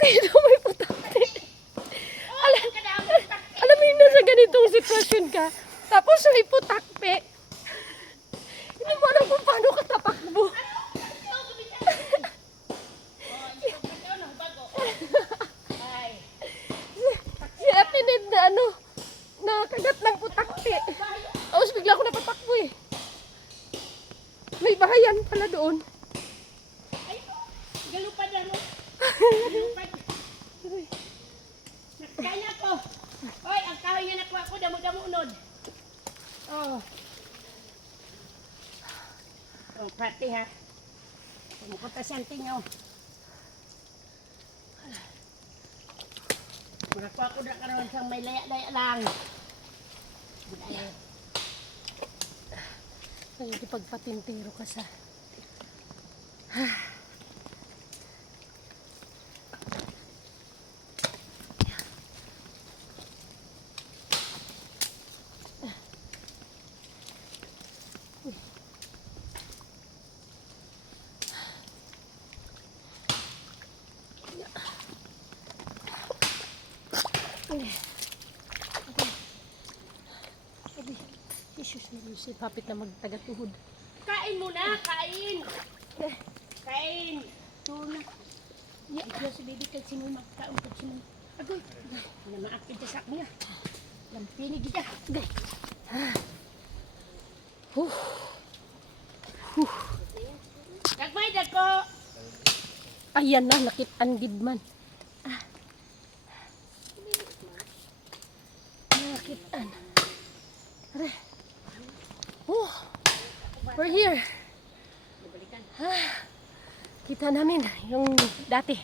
putakte. May putakte. Alam mo yun, nasa ganitong sitwasyon ka. Tapos may putakte. Hindi mo alam kung paano ka tatakbo. Si Ate Ned na nakagat ng putakte. Tapos bigla ako napatakbo eh. May bahayan pala doon. Ay, galupad ano? Galupad. Nakakaya ko. Oy, ang kahoy nga nakuha ko, damo-damo unod. Oh. Oh, pati ha. Pumupunta siyang tingaw. Makakuha ko na karoon siyang may laya-laya lang. Nagpagpatintiro ka sa... Jesus, si Papit na magtagatuhod. Kain muna, kain. Kain. Tuna. Ya, yeah, si baby kay sino magkaon kag sino. Agoy. Ana maakit sa niya. Lampinig kita. Gay. Dagmay dagko. Ayan na, nakitaan gid man. Nakitaan. We're here. Kita namin yung dati.